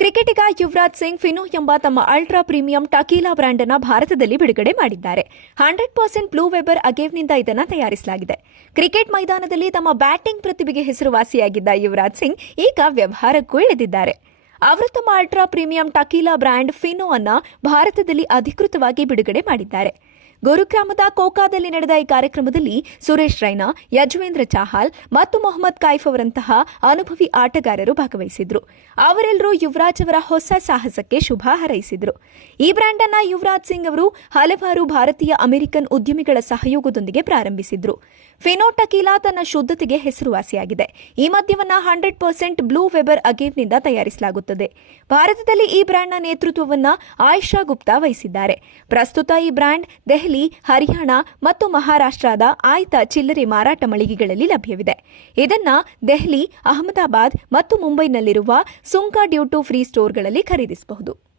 ಕ್ರಿಕೆಟಿಗ ಯುವರಾಜ್ ಸಿಂಗ್ ಫಿನೋ ಎಂಬ ತಮ್ಮ ಅಲ್ಟ್ರಾ ಪ್ರೀಮಿಯಂ ಟಕೀಲಾ ಬ್ರ್ಯಾಂಡ್ ಅನ್ನು ಭಾರತದಲ್ಲಿ ಬಿಡುಗಡೆ ಮಾಡಿದ್ದಾರೆ. 100% ಬ್ಲೂ ವೆಬರ್ ಅಗೇವ್ನಿಂದ ಇದನ್ನು ತಯಾರಿಸಲಾಗಿದೆ. ಕ್ರಿಕೆಟ್ ಮೈದಾನದಲ್ಲಿ ತಮ್ಮ ಬ್ಯಾಟಿಂಗ್ ಪ್ರತಿಭೆಗೆ ಹೆಸರುವಾಸಿಯಾಗಿದ್ದ ಯುವರಾಜ್ ಸಿಂಗ್ ಈಗ ವ್ಯವಹಾರಕ್ಕೂ ಇಳಿದಿದ್ದಾರೆ. ಅವರು ತಮ್ಮ ಅಲ್ಟ್ರಾ ಪ್ರೀಮಿಯಂ ಟಕೀಲಾ ಬ್ರ್ಯಾಂಡ್ ಫಿನೋ ಅನ್ನು ಭಾರತದಲ್ಲಿ ಅಧಿಕೃತವಾಗಿ ಬಿಡುಗಡೆ ಮಾಡಿದ್ದಾರೆ. ಗುರುಗ್ರಾಮದ ಕೋಕಾದಲ್ಲಿ ನಡೆದ ಈ ಕಾರ್ಯಕ್ರಮದಲ್ಲಿ ಸುರೇಶ್ ರೈನಾ, ಯಜುವೇಂದ್ರ ಚಾಹಲ್ ಮತ್ತು ಮೊಹಮ್ಮದ್ ಕೈಫ್ ಅವರಂತಹ ಅನುಭವಿ ಆಟಗಾರರು ಭಾಗವಹಿಸಿದ್ರು. ಅವರೆಲ್ಲರೂ ಯುವರಾಜ್ ಅವರ ಹೊಸ ಸಾಹಸಕ್ಕೆ ಶುಭ ಹಾರೈಸಿದ್ರು. ಈ ಬ್ರ್ಯಾಂಡ್ ಅನ್ನು ಯುವರಾಜ್ ಸಿಂಗ್ ಅವರು ಹಲವಾರು ಭಾರತೀಯ ಅಮೆರಿಕನ್ ಉದ್ಯಮಿಗಳ ಸಹಯೋಗದೊಂದಿಗೆ ಪ್ರಾರಂಭಿಸಿದ್ರು. ಫಿನೋ ಟಕೀಲಾ ತನ್ನ ಶುದ್ಧತೆಗೆ ಹೆಸರುವಾಸಿಯಾಗಿದೆ. ಈ ಮದ್ಯವನ್ನು 100% ಬ್ಲೂ ವೆಬರ್ ಅಗೇವ್ನಿಂದ ತಯಾರಿಸಲಾಗುತ್ತದೆ. ಭಾರತದಲ್ಲಿ ಈ ಬ್ರ್ಯಾಂಡ್ನ ನೇತೃತ್ವವನ್ನು ಆಯಿಷಾ ಗುಪ್ತಾ ವಹಿಸಿದ್ದಾರೆ. ಪ್ರಸ್ತುತ ಈ ಬ್ರ್ಯಾಂಡ್ ದೆಹಲಿ, ಹರಿಯಾಣ ಮತ್ತು ಮಹಾರಾಷ್ಟ್ರದ ಆಯ್ದ ಚಿಲ್ಲರೆ ಮಾರಾಟ ಮಳಿಗೆಗಳಲ್ಲಿ ಲಭ್ಯವಿದೆ. ಇದನ್ನು ದೆಹಲಿ, ಅಹಮದಾಬಾದ್ ಮತ್ತು ಮುಂಬೈನಲ್ಲಿರುವ ಸುಂಕ ಡ್ಯೂಟಿ ಫ್ರೀ ಸ್ಟೋರ್ಗಳಲ್ಲಿ ಖರೀದಿಸಬಹುದು.